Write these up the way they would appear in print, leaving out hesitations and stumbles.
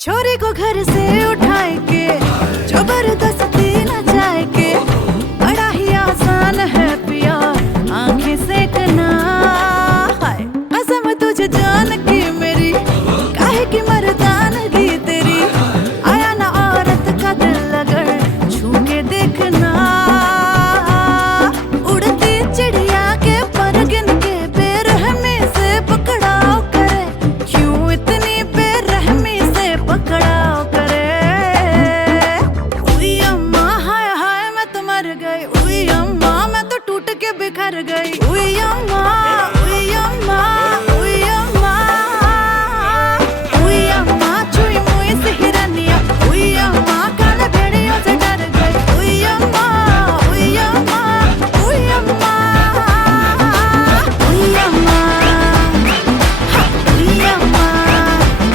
छोरी को घर से उठाए के जबरदस्ती न जाए के बड़ा ही आसान है पिया आंखें सेकना। हाय कसम तुझे जान की मेरी काहे की मर्दानगी तेरी आया ना औरत का दिल अगर छू के देखना। उड़ती चिड़िया के पर गिन के बेरहमी से पकड़ाओ करे क्यों इतनी बेरहमी से पकड़ाओ करे। उई अम्मा हाय हाय मैं तो मर गई उई अम्मा मैं तो टूट के बिखर गई उई अम्मा उई अम्मा उई अम्मा उई अम्मा छुई मुई से हिरनिया उई अम्मा काले भेड़ियों से डर गई उई अम्मा उई अम्मा उई अम्मा उई अम्मा उई अम्मा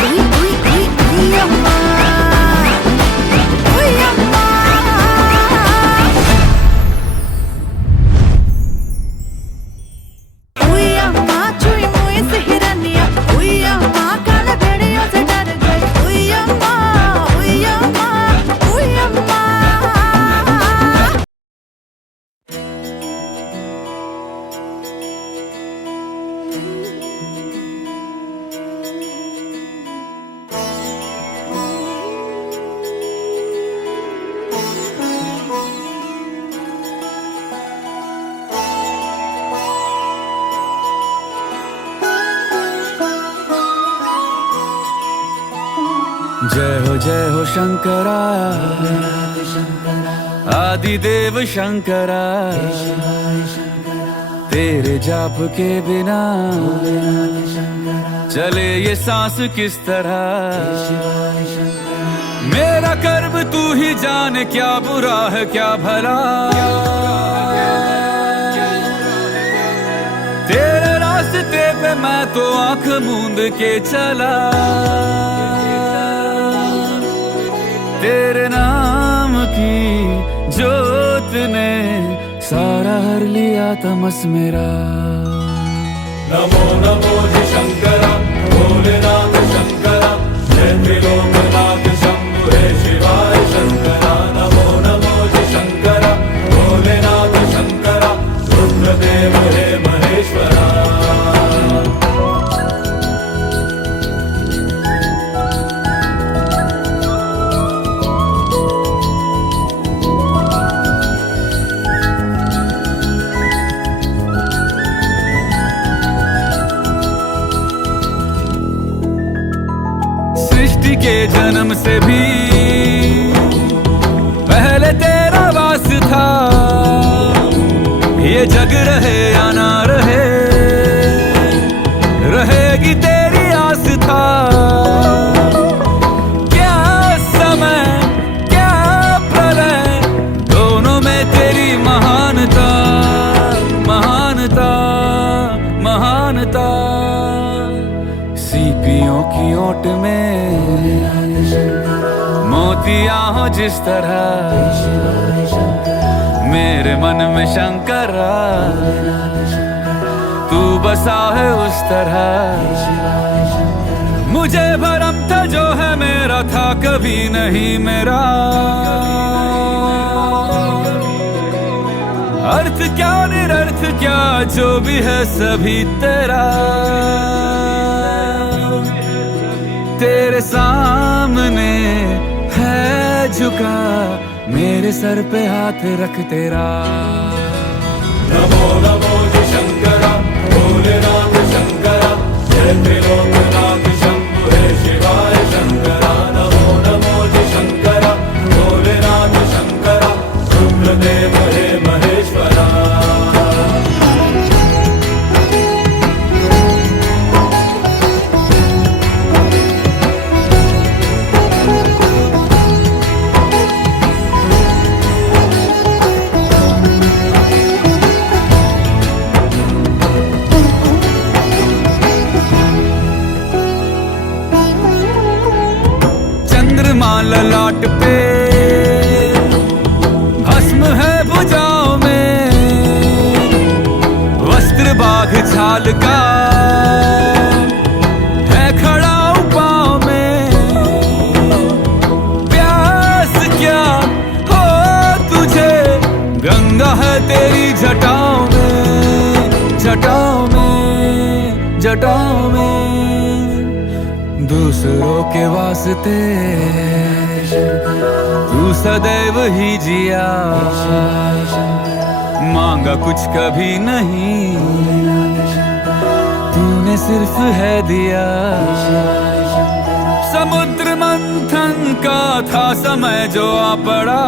उई उई उई उई अम्मा उई अम्मा। उई अम्मा छुई मुई से हिरनिया उई अम्मा काले भेड़ियों से डर गई उई अम्मा उई अम्मा उई अम्मा। जय हो शंकरा आदिदेव शंकरा तेरे जाप के बिना चले ये सांस किस तरह। मेरा कर्म तू ही जाने क्या बुरा है क्या भला तेरे रास्ते पे मैं तो आंख मूंद के चला। तेरे नाम की जोत ने सारा हर लिया तमस मेरा। नमो नमो जी शंकरा भोलेनाथ शंकरा जय त्रिलोकनाथ शंभु हे शिवाय शंकरा। नमो नमो जी शंकरा भोलेनाथ शंकरा रुद्रदेव हे महेश्वरा। सृष्टि के जन्म से भी पहले तेरा वास था ये जग रहे या ना रहे रहेगी तेरी आस था। क्या समय क्या प्रलय दोनों में तेरी महानता महानता महानता। सीपियों की ओट में मोतियां हो जिस तरह मेरे मन में शंकरा तू बसा है उस तरह। मुझे भरम था जो है मेरा था कभी नहीं मेरा। अर्थ क्या निरर्थ क्या जो भी है सभी तेरा। तेरे सामने है झुका मेरे सर पे हाथ रख तेरा। नमो नमो जी शंकरा भोलेनाथ शंकरा जय त्रिलोकनाथ शंभु हे शिवाय शंकरा। नमो नमो जी शंकरा भोलेनाथ शंकरा रुद्रदेव हे महेश्वरा। चंद्रमा ललाट पे भस्म है भुजाओं में वस्त्र बाघ छाल का है खड़ा पाँव में। जटाओं में दूसरों के वास्ते तू सदैव ही जिया, मांगा कुछ कभी नहीं, तूने सिर्फ है दिया। समुद्र मंथन का था समय जो आ पड़ा,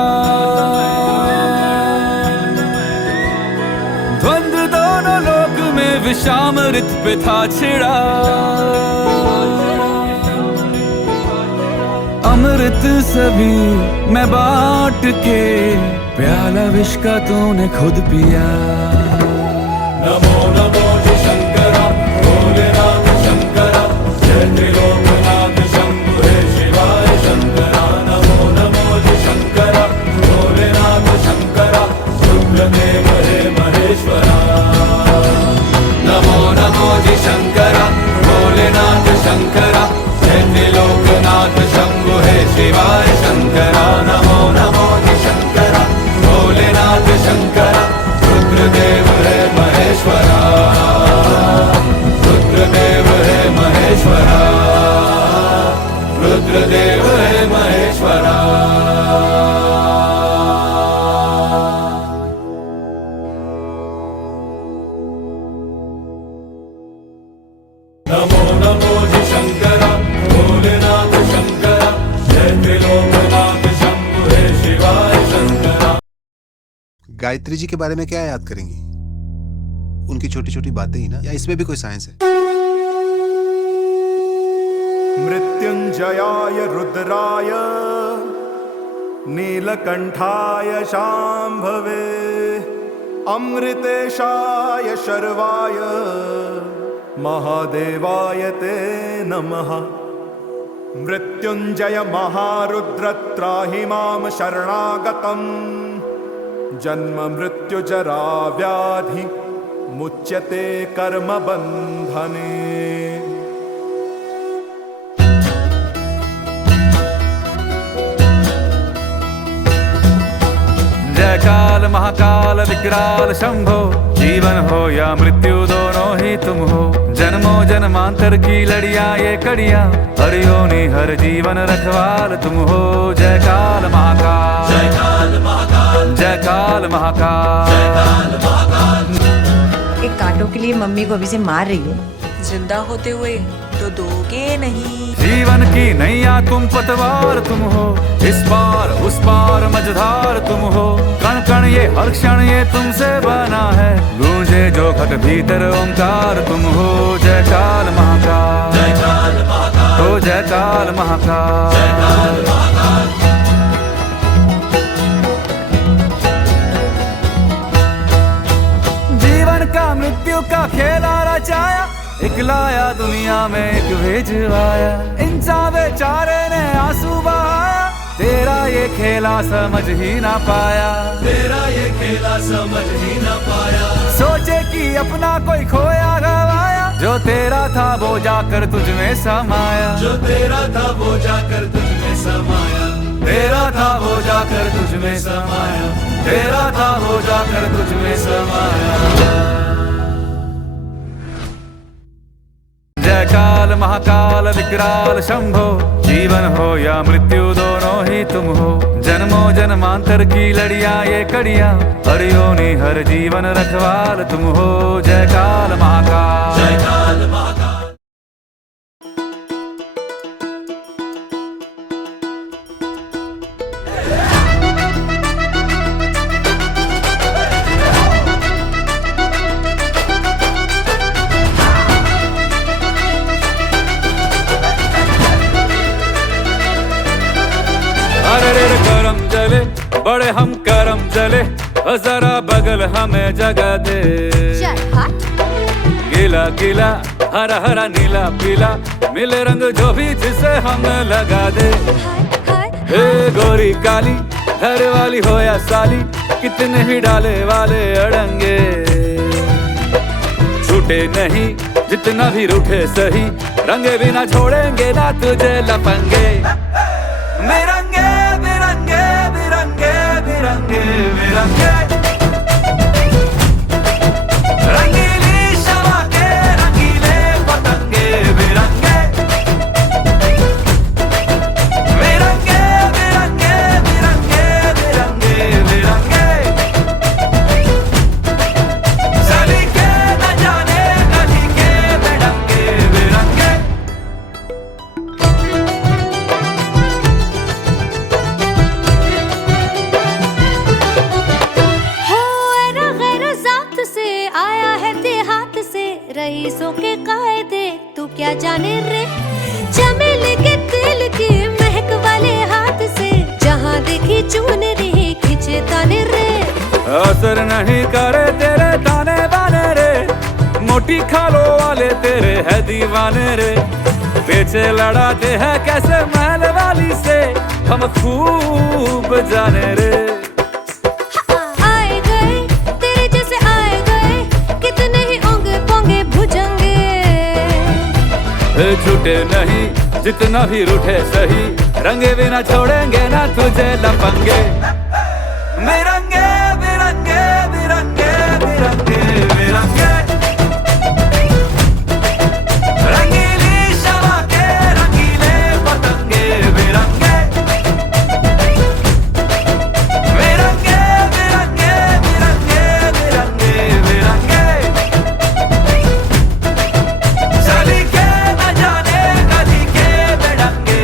द्वंद्व दोनों लोक में विषामृत पे था छिड़ा। अमृत सभी मैं बांट के, प्याला विष का तूने खुद पिया। नमो नमो जी शंकरा, भोलेनाथ शंकरा, जय त्रिलोकनाथ शंभु हे शिवाय शंकरा। नमो नमो जी शंकरा, भोलेनाथ शंकरा, रुद्रदेव हे महेश्वरा। नमो नमो जी शंकरा, भोलेनाथ शंकरा, जय त्रिलोकनाथ शंभु हे शिवाय शंकरा। नमो नमो जी शंकरा, भोलेनाथ शंकरा, रुद्रदेव हे महेश्वरा, रुद्रदेव हे महेश्वरा, रुद्रदेव हे महेश्वरा। नमो नमो जी शंकरा, भोलेनाथ शंकरा, जय त्रिलोकनाथ शंभु हे शिवाय शंकरा। गायत्री जी के बारे में क्या याद करेंगी? उनकी छोटी छोटी बातें ही ना, या इसमें भी कोई साइंस है? मृत्युंजयाय रुद्राय नीलकंठाय शांभवे अमृतेशाय शर्वाय महादेवाय ते नमः। मृत्युंजय महारुद्र त्राहि मां शरणागतम्, जन्म मृत्यु जरा व्याधि मुच्यते कर्म बंधने। जय काल महाकाल विकराल शंभो, जीवन हो या मृत्यु दोनों ही तुम हो। जन्मों जन्मांतर की लड़ियां ये कड़ियां, हर योनि हर जीवन रखवाल तुम हो। जय काल महाकाल, जय काल महाकाल, जय काल महाकाल, जय काल महाकाल। एक कांटों के लिए मम्मी को अभी से मार रही है। जिंदा होते हुए तो दोगे नहीं। जीवन की नैया तुम पतवार तुम हो, इस पार उस पार मझधार तुम हो। कण कण ये हर क्षण ये तुमसे बना है, गूंजे जो घट भीतर ओंकार तुम हो। जय काल महाकाल, जय काल महाकाल, हो जय काल महाकाल, जय काल महाकाल। जीवन का मृत्यु का खेला रचाया, एक लाया दुनिया में एक भेजवाया। इंसान बेचारे ने आंसू बहाया, तेरा ये खेला समझ ही ना पाया, तेरा ये खेला समझ ही ना पाया। सोचे कि अपना कोई खोया गवाया, जो तेरा था वो जाकर तुझ में समाया, जो तेरा था वो जाकर तुझ में समाया, तेरा था वो जाकर तुझ में समाया, तेरा था वो जाकर तुझ में समाया। जय काल महाकाल विकराल शंभो, जीवन हो या मृत्यु दोनों ही तुम हो। जन्मों जन्मांतर की लड़ियां ये कड़ियां, हर योनि हर जीवन रखवाल तुम हो। जय काल महाकाल, जय काल महाकाल। करम जले बड़े हम करम जले, जरा बगल हमें जगह दे। गीला गीला हरा हरा नीला पीला, मिले रंग जो भी जिसे हम लगा दे। हे गोरी काली घर वाली हो या साली, कितने ही डाले वाले अड़ंगे। छूटे नहीं जितना भी रूठे सही, रंगे बिना छोड़ेंगे ना तुझे लपंगे। बिरंगे बिरंगे बिरंगे बिरंगे बिरंगे, रंगीली शमा के रंगीले शीशों के कायदे तू क्या जाने रे, चमेली के दिल की महक वाले हाथ से जहाँ देखी चुनरी खिंचे ताने रे। असर नहीं करे तेरे ताने बाने रे, मोटी खालों वाले तेरे है दीवाने रे। पीछे लड़ाते हैं कैसे महल वाली से, हम खूब जाने रे। आए गए तेरे जैसे आए गए, कितने ही ओंगे पोंगे भुजंगे। झूठे नहीं जितना भी रूठे सही, रंगे बिना छोड़ेंगे ना तुझे लपंगे। बिरंगे बिरंगे बिरंगे बिरंगे बिरंगे, रंगीली शमा के रंगीले पतंगे। बिरंगे बिरंगे बिरंगे बिरंगे बिरंगे बिरंगे, चली के न जाने गली के बेढंगे।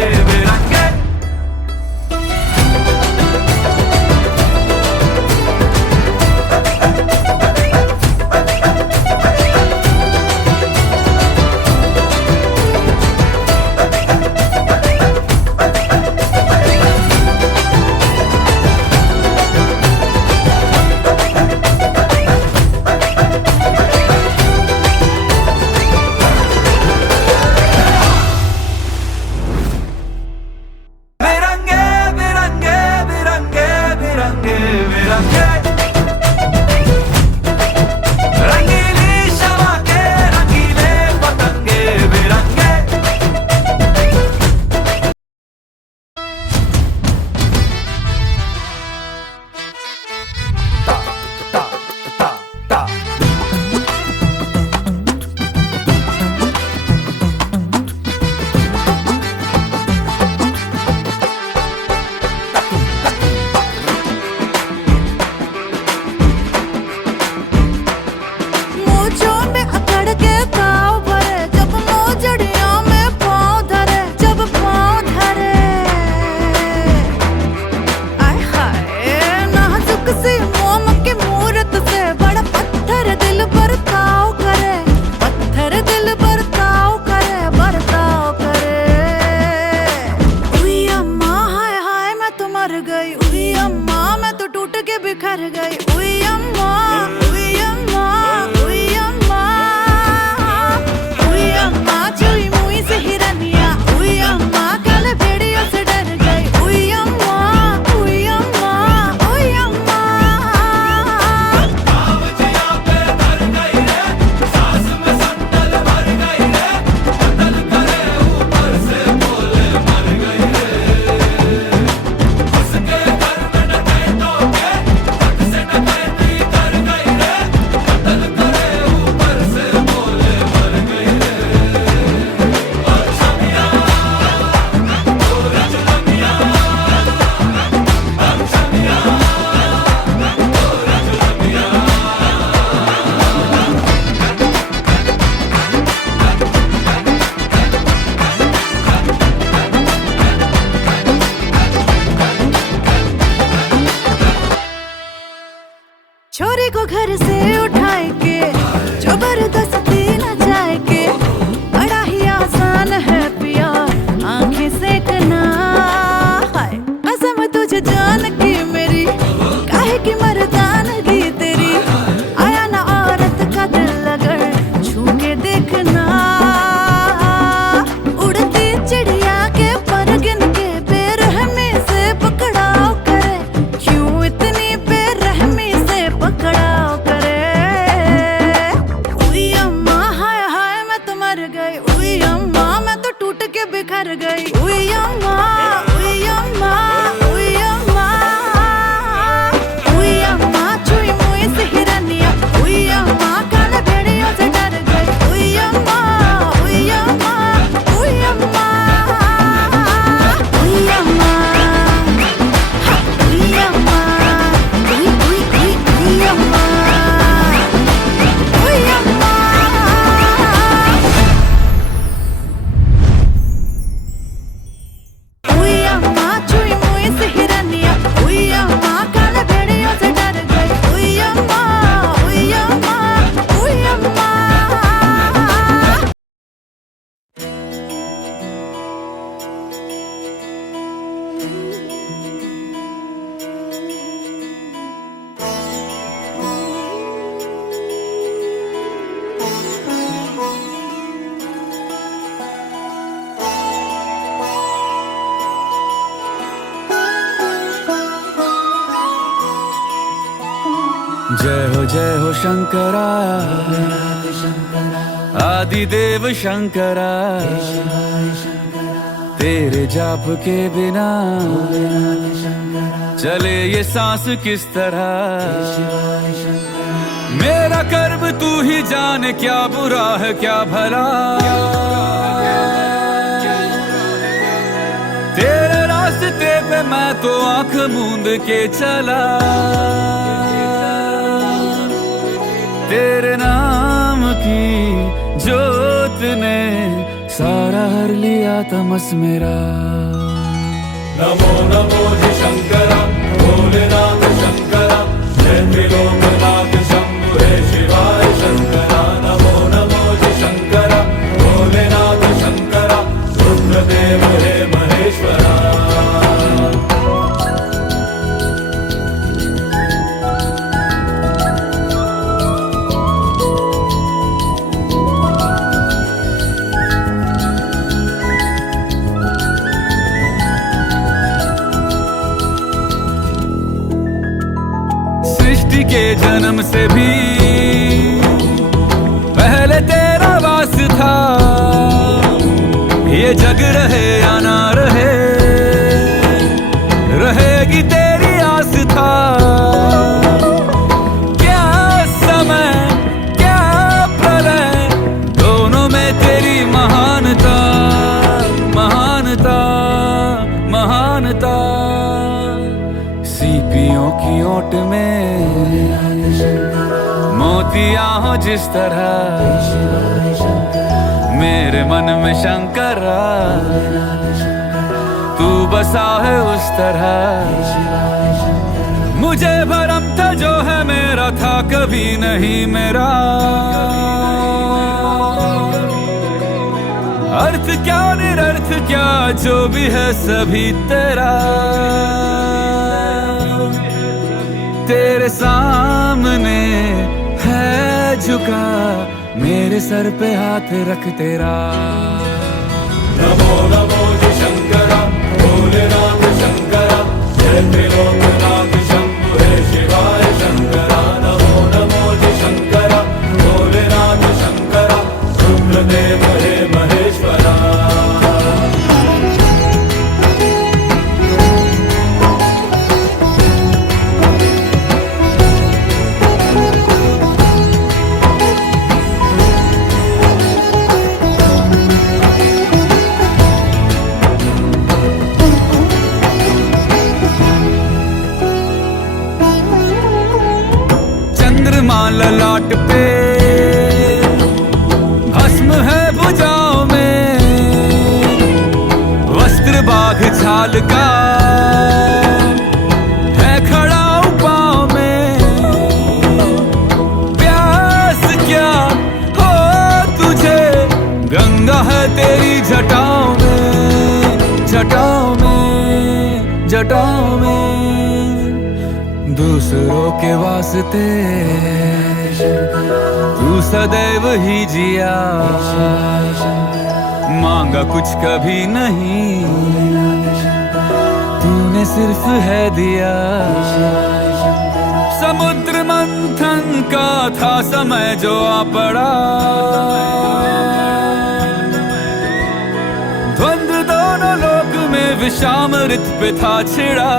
बिरंगे बिरंगे बिरंगे बिरंगे बिरंगे बिरंगे, रंगीली शमा के रंगीले पतंगे। बिरंगे ता ता ता ता, मूंछों में अकड़ के ताव भरे, जब मोजड़ियों में पाँव धरे, जब पाँव धरे। आय हाय नाजुक सी मोम की मूरत से बड़ा पत्थर दिल बर्ताव करे, पत्थर दिल बर्ताव करे, बर्ताव करे। उई अम्मा हाय हाय मैं तो मर गई, उई अम्मा मैं तो टूट के बिखर गई। उई अम्मा उई अम्मा उई अम्मा, उई अम्मा चुई मुई से हिरनिया। उई अम्मा कल भेड़ियों से डर गई। उई अम्मा उई अम्मा उई अम्मा। छोरी को घर से उठाए के जबरदस्ती न जाए के, बड़ा ही आसान है पिया आंखें सेकना। हाय कसम तुझे जान की मेरी, काहे की मर्दानगी तेरी। आया ना औरत का दिल अगर छू के देखना, उड़ती चिड़िया के पर गिन के बेरहमी से पकड़ाव करे। क्यों इतनी बेरहमी से पकड़ाव करे। उई अम्मा हाय हाय मैं तो मर गई। उई अम्मा मैं तो टूट के बिखर गई। उई अम्मा उई अम्मा उई अम्मा, उई अम्मा चुई मुई से हिरनिया। उई अम्मा काले भेड़ियों से डर गई। उई अम्मा उई अम्मा उई अम्मा उई अम्मा हा, उई अम्मा उई उई उई उई अम्मा उई अम्मा। जय हो शंकरा, आदिदेव शंकरा, तेरे जाप के बिना चले ये सांस किस तरह। मेरा कर्म तू ही जाने, क्या बुरा है क्या भला, तेरे रास्ते पे मैं तो आंख मूंद के चला। तेरे नाम की जोत ने सारा हर लिया तमस मेरा। नमो नमो जी शंकरा, भोलेनाथ शंकरा, जय त्रिलोकनाथ शंभु हे शिवाय शंकरा। नमो नमो जी शंकरा, भोलेनाथ शंकरा, रुद्रदेव हे महेश्वरा। सृष्टि के जन्म से भी पहले तेरा वास था, ये जग रहे या ना रहे, रहेगी तेरी आस था। क्या समय क्या प्रलय, दोनों में तेरी महानता, महानता, महानता। सीपियों की ओट में मोतियां हो जिस तरह, मेरे मन में शंकरा तू बसा है उस तरह। मुझे भरम था जो है मेरा था कभी नहीं मेरा, अर्थ क्या निरर्थ क्या जो भी है सभी तेरा। तेरे सामने है झुका मेरे सर पे हाथ रख तेरा। नमो नमो जी शंकरा, भोलेनाथ शंकरा, जय त्रिलोकनाथ शंभु हे शिवाय शंकरा। नमो नमो जी शंकरा, भोलेनाथ शंकरा, रुद्रदेव हे महेश्वरा। ललाट पे भस्म है भुजाओं में, वस्त्र बाघ छाल का है खड़ा पाँव में। प्यास क्या हो तुझे, गंगा है तेरी जटाओं में, जटाओं में, जटाओं में। दूसरों के वास्ते तू सदैव ही जिया, मांगा कुछ कभी नहीं, तूने सिर्फ है दिया। समुद्र मंथन का था समय जो आ पड़ा, द्वंद्व दोनों लोक में विषामृत पे था छिड़ा।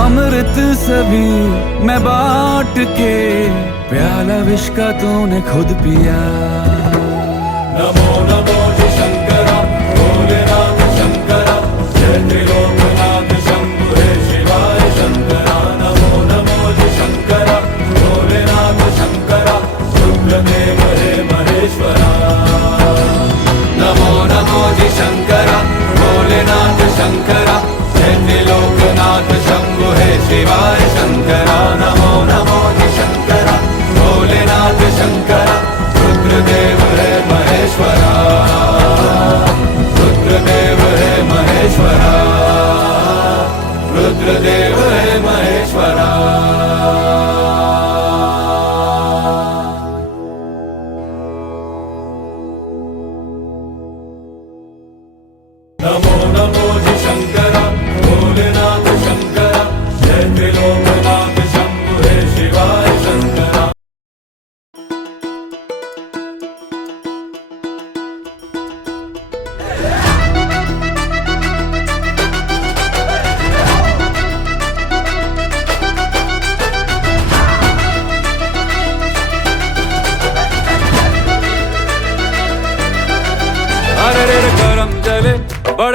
अमृत सभी मैं बांट के, प्याला विष का तूने खुद पिया। नमो नमो जी शंकरा, भोलेनाथ शंकरा, जय त्रिलोकनाथ शंभु हे शिवाय शंकरा। नमो नमो जी शंकरा, भोलेनाथ शंकरा, रुद्रदेव हे महेश्वरा। नमो नमो जी शंकरा, भोलेनाथ शंकरा, जय त्रिलोकनाथ शंभु हे शिवाय शंकरा। नमो नमो जी शंकरा, भोलेनाथ शंकरा, रुद्रदेव हे महेश्वरा।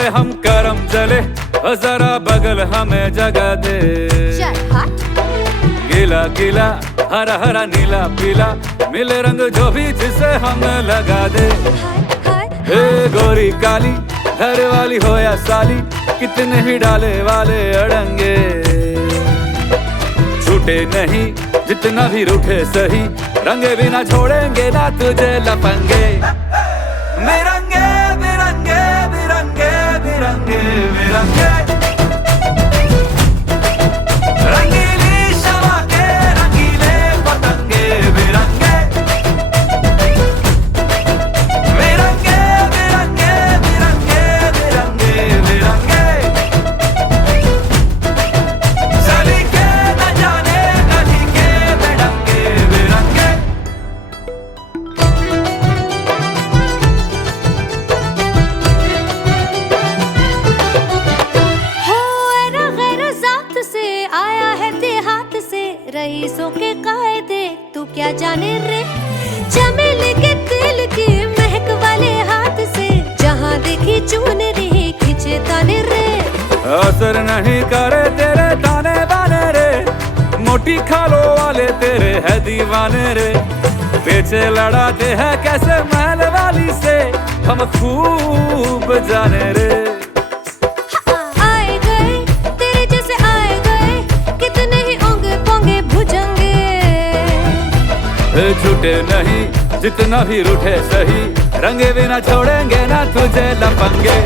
हम करम चले, जरा बगल हमें जगह दे। गीला गीला हरा हरा नीला पीला, मिले रंग जो भी जिसे हम लगा दे। हे गोरी काली घर वाली हो या साली, कितने ही डाले वाले अड़ंगे, छूटे नहीं जितना भी रूठे सही, रंगे बिना छोड़ेंगे ना तुझे लपंगे। बिरंगे बिरंगे बिरंगे बिरंगे बिरंगे, रंगीली शमा के रंगीले पतंगे, बिरंगे बिरंगे बिरंगे बिरंगे बिरंगे बिरंगे, चली के न जाने गली के बेढंगे, बिरंगे। हो एरा गैर ज़ात से आया है देहात से, रईसों के कायदे तू क्या जाने रे, चमेली के तिल की महक वाले हाथ से, जहाँ देखी चुनरी खिंचे ताने रे। असर नहीं करे तेरे ताने बाने रे, मोटी खालों वाले तेरे है दीवाने रे, पीछे लड़ाते हैं कैसे महल वाली से, हम खूब जाने रे। आए गए तेरे जैसे आए गए, कितने ही ओंगे पोंगे भुजंगे, छूटे नहीं जितना भी रूठे सही, रंगे बिना छोड़ेंगे ना तुझे लपंगे।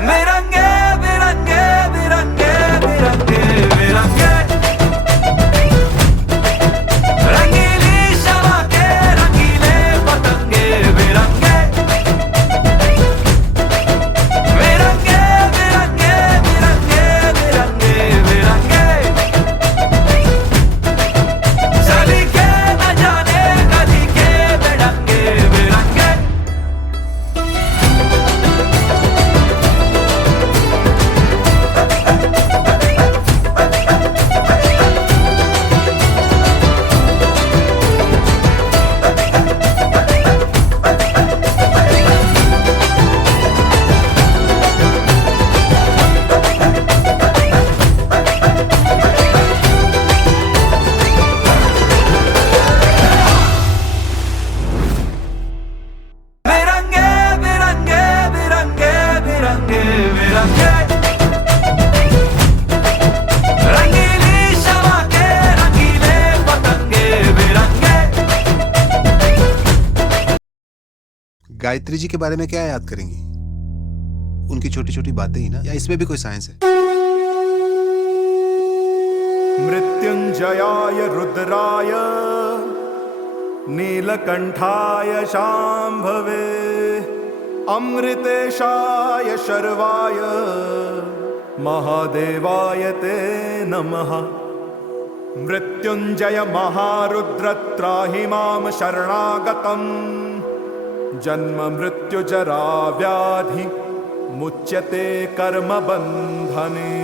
बिरंगे बिरंगे बिरंगे बिरंगे बिरंगे, रंगीली शमा के रंगीले पतंगे, बिरंगे बिरंगे बिरंगे बिरंगे बिरंगे बिरंगे, चली के न जाने गली के बेढंगे, बिरंगे। बिरंगे बिरंगे बिरंगे बिरंगे बिरंगे, रंगीली शमा के रंगीले पतंगे, बिरंगे। गायत्री जी के बारे में क्या याद करेंगी? उनकी छोटी छोटी बातें ही ना, या इसमें भी कोई साइंस है? मृत्युंजयाय रुद्राय नीलकंठाय शांभवे, अमृतेशाय शर्वाय महादेवाय ते नमः। मृत्युंजय महारुद्र त्राहि मां शरणागतम्, जन्म मृत्यु जरा व्याधि मुच्यते कर्म बंधने।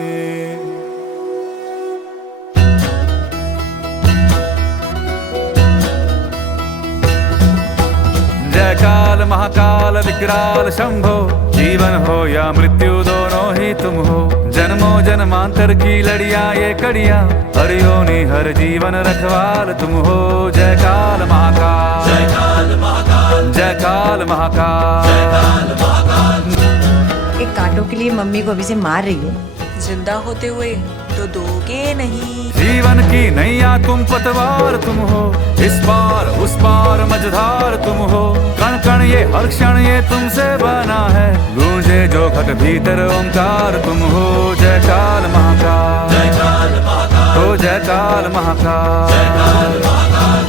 जय काल महाकाल विकराल शंभो, जीवन हो या मृत्यु दोनों ही तुम हो, जन्मों जन्मांतर की लड़ियां ये कड़ियां, हर योनि हर जीवन रखवाल तुम हो। जय काल महाकाल, जय काल महाकाल, जय काल महाकाल, जय काल महाकाल। एक कांटों के लिए मम्मी को अभी से मार रही हूँ। जिंदा होते हुए तो दोगे नहीं। जीवन की नैया तुम पतवार तुम हो, इस पार उस पार मझधार तुम हो, कण कण ये हर क्षण ये तुमसे बना है, गूंजे जो घट भीतर ओंकार तुम हो। जय काल महाकाल, जय काल महाकाल, हो जय काल महाकाल, जय काल महाकाल।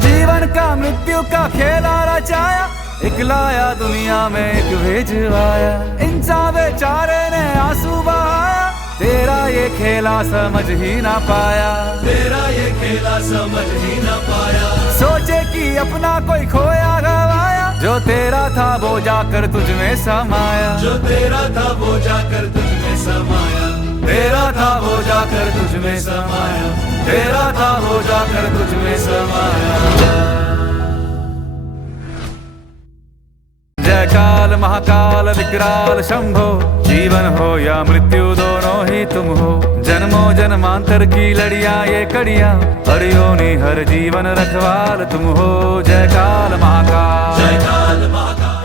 जीवन का मृत्यु का खेला रचाया, एक लाया दुनिया में एक भेजवाया, इंसान बेचारे ने आंसू बहाया, तेरा ये खेला समझ ही ना पाया, तेरा ये खेला समझ ही ना पाया। सोचे कि अपना कोई खोया गवाया, जो तेरा था वो जाकर तुझ में समाया, जो तेरा था वो जाकर तुझ में समाया, तेरा था वो जाकर तुझ में समाया, तेरा था वो जाकर तुझ में समाया। काल महाकाल विकराल शंभो, जीवन हो या मृत्यु दोनों ही तुम हो। जन्मों जन्मांतर की लड़ियां ये कड़ियां, हर योनि हर जीवन रखवाल तुम हो। जय काल महाकाल, जय काल महाकाल।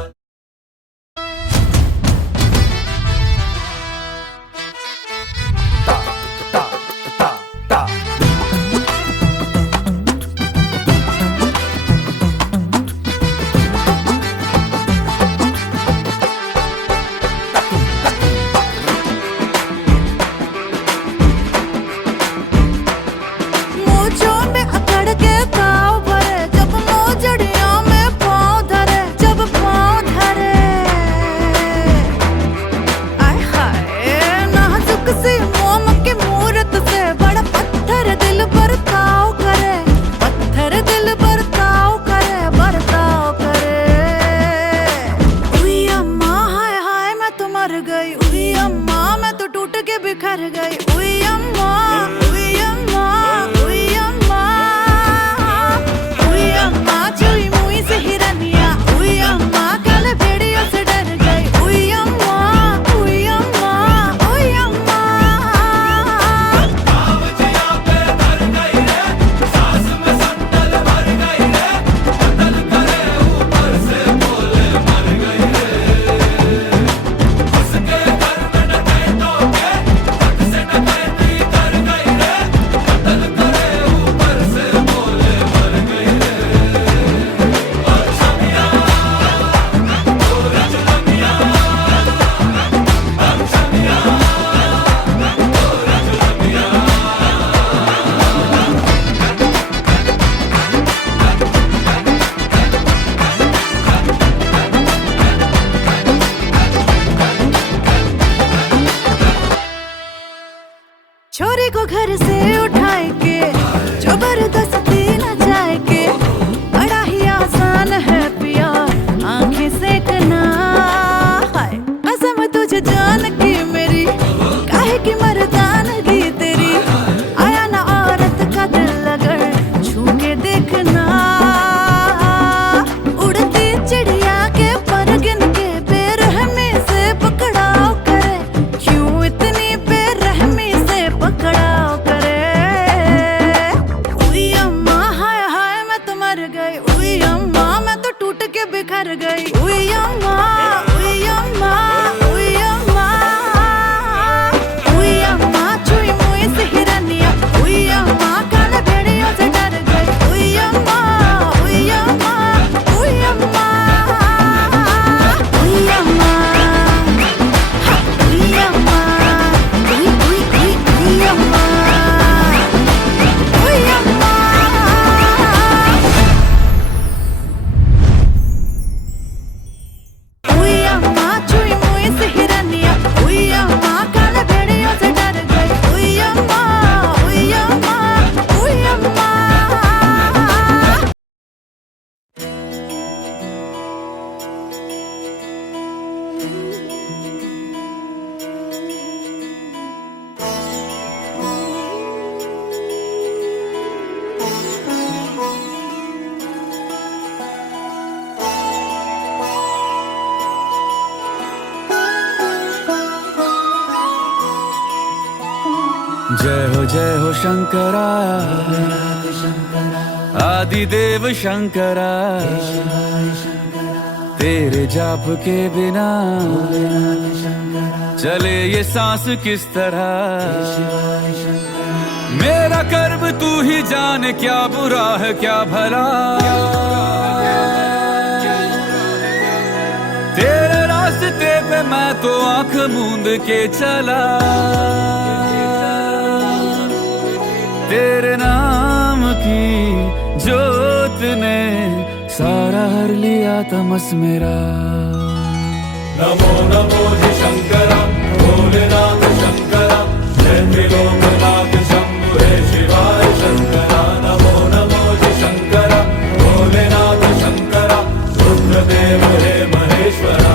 छोरी को घर से उठाए के जबरदस्ती न जाए के, बड़ा ही आसान है पिया आंखें सेकना। हाय कसम तुझे जान की मेरी, काहे की मर्दानगी तेरी। आया ना औरत का दिल अगर छू के देखना, उड़ती चिड़िया के पर गिन के बेरहमी से पकड़ाओ करे। क्यों इतनी बेरहमी से पकड़ाओ करे। उई अम्मा हाय हाय मैं तो मर गई, उई अम्मा मैं तो टूट के बिखर गई। उई अम्मा, उई अम्मा, उई अम्मा, उई अम्मा छुई मुई से हिरनिया। उई अम्मा काले भेड़ियों से डर गई। उई अम्मा, उई अम्मा, उई अम्मा, उई अम्मा, हा, उई अम्मा, उई उई उई उई अम्मा, उई अम्मा। उई अम्मा छुई मुई से हिरनिया। उई अम्मा काले भेड़ियों से डर गई। उई अम्मा, उई अम्मा, उई अम्मा। जय हो शंकरा, आदिदेव शंकरा। तेरे जाप के बिना चले ये सांस किस तरह। मेरा कर्म तू ही जाने, क्या बुरा है क्या भला। तेरे रास्ते पे मैं तो आंख मूंद के चला। तेरे नाम की जोत ने सारा हर लिया तमस मेरा। नमो नमो जी शंकरा, भोलेनाथ शंकरा, जय त्रिलोकनाथ शंभु हे शिवाय शंकरा। नमो नमो जी शंकरा, भोलेनाथ शंकरा, रुद्रदेव हे महेश्वरा।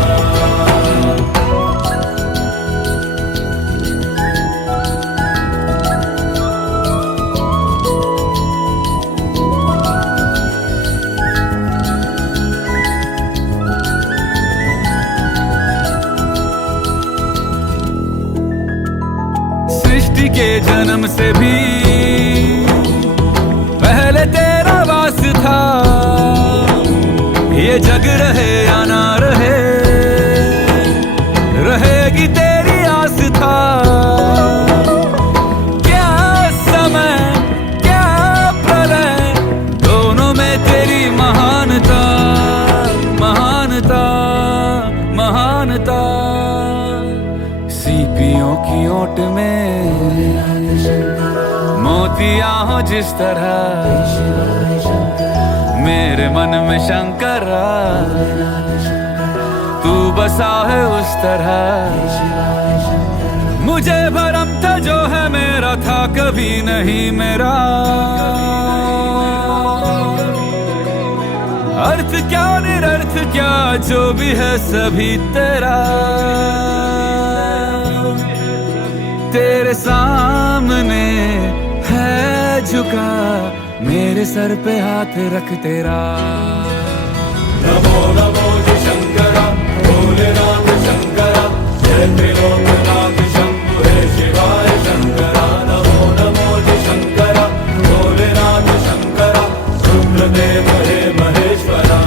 सृष्टि के जन्म से भी पहले तेरा वास था। ये जग रहे या ना रहे, रहेगी तेरी आस था। क्या समय क्या प्रलय, दोनों में तेरी महानता, महानता, महानता। सीपियों की ओट में मोतियां हो जिस तरह, मेरे मन में शंकरा तू बसा है उस तरह। मुझे भरम था जो है मेरा था कभी नहीं मेरा। अर्थ क्या निरर्थ क्या जो भी है सभी तेरा। तेरे सामने है झुका मेरे सर पे हाथ रख तेरा। नमो नमो जी शंकरा भोलेनाथ शंकरा, जय त्रिलोकनाथ शंभु हे शिवाय शंकरा। नमो नमो जी शंकरा भोलेनाथ शंकरा, रुद्रदेव हे महेश्वरा।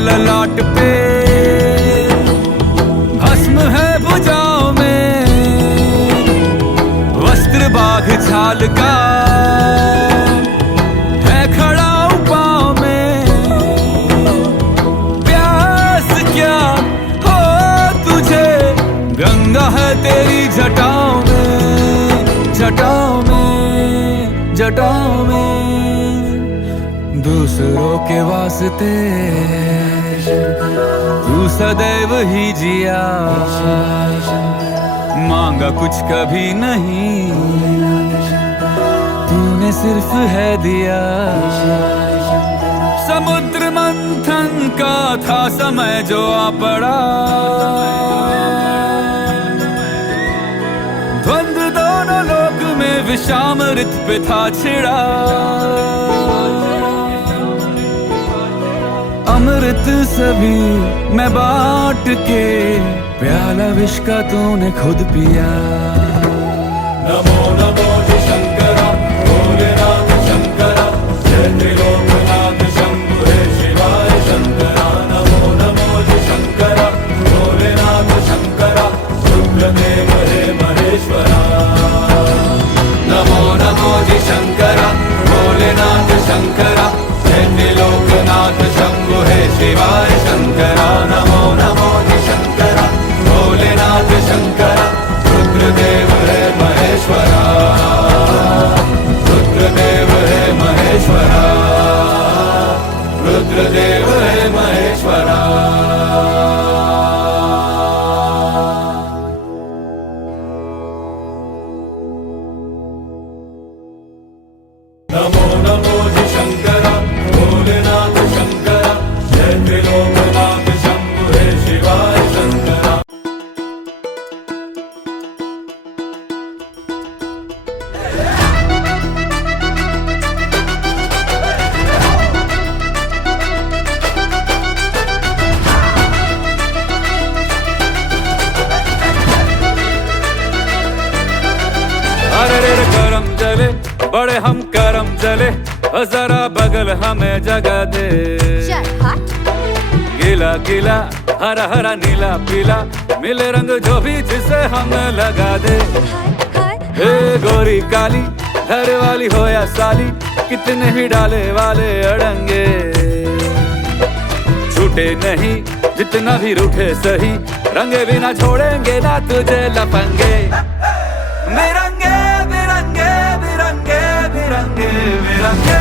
ललाट पे भस्म है भुजाओं में, वस्त्र बाघ छाल का है खड़ा पाँव में। प्यास क्या हो तुझे, गंगा है तेरी जटाओं में, जटाओं में, जटाओं में। दूसरों के वास्ते तू सदैव ही जिया, मांगा कुछ कभी नहीं, तूने सिर्फ है दिया। समुद्र मंथन का था समय जो आ पड़ा, द्वंद्व दोनों लोक में विषामृत पे था छिड़ा। अमृत सभी मैं बांट के, प्याला विष का तूने खुद पिया। नमो नमो जी शंकरा भोलेनाथ शंकरा, जय त्रिलोकनाथ शंभु हे शिवाय शंकरा। नमो नमो जी शंकरा भोलेनाथ शंकरा, रुद्रदेव हे महेश्वरा। नमो नमो जी शंकरा भोलेनाथ शंकरा, जय त्रिलोकनाथ शंभु हे शिवाय शंकरा। नमो नमो जी शंकरा भोलेनाथ शंकरा, रुद्रदेव हे महेश्वरा, रुद्रदेव हे महेश्वरा, रुद्रदेव हे महेश्वरा। नमो नमो जी शंकरा भोलेनाथ शंकरा, जय त्रिलोकनाथ शंभु हे शिवाय शंकरा। अरे रे करम जले बड़े हम करम जले, जरा बगल हमें जगह दे। गीला गीला हरा हरा नीला पीला, मिले रंग जो भी जिसे हम लगा दे। हे गोरी काली घर वाली हो या साली, कितने ही डाले वाले अड़ंगे, छूटे नहीं जितना भी रूठे सही, रंगे बिना छोड़ेंगे ना तुझे लपंगे। बिरंगे बिरंगे बिरंगे बिरंगे बिरंगे,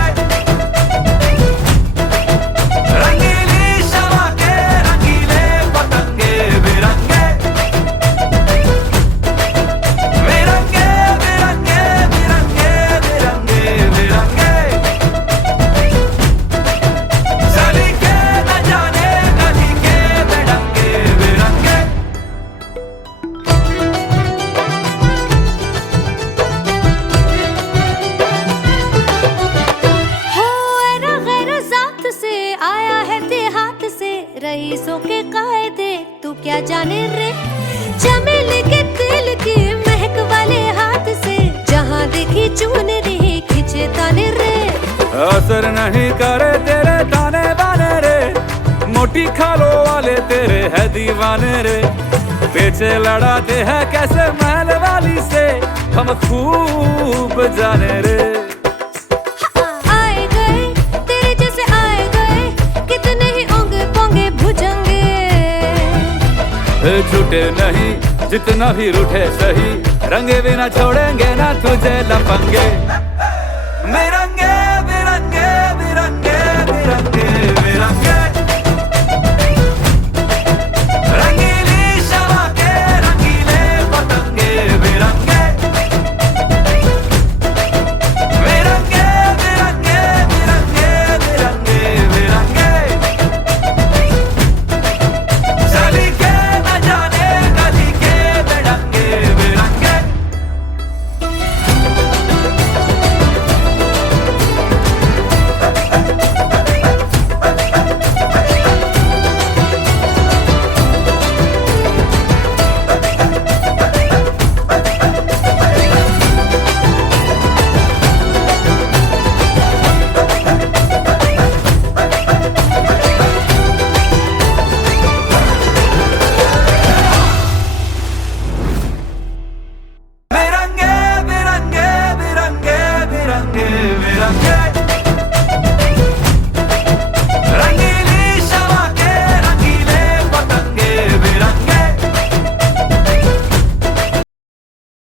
रंगीली शमा के रंगीले पतंगे। बिरंगे बिरंगे बिरंगे बिरंगे बिरंगे बिरंगे, रईसों के कायदे तू क्या जाने रे। चमेली के दिल की महक वाले हाथ से जहाँ देखी चुनरी खींचे ताने रे। असर नहीं करे तेरे ताने बाने रे, मोटी खालों वाले तेरे है दीवाने रे। पीछे लड़ाते हैं कैसे महल वाली से, हम खूब जाने रे। आए गए तेरे जैसे आए गए, कितने ही ओंगे पोंगे भुजंगे। झूठे नहीं जितना भी रूठे सही, रंगे बिना छोड़ेंगे ना तुझे लपंगे।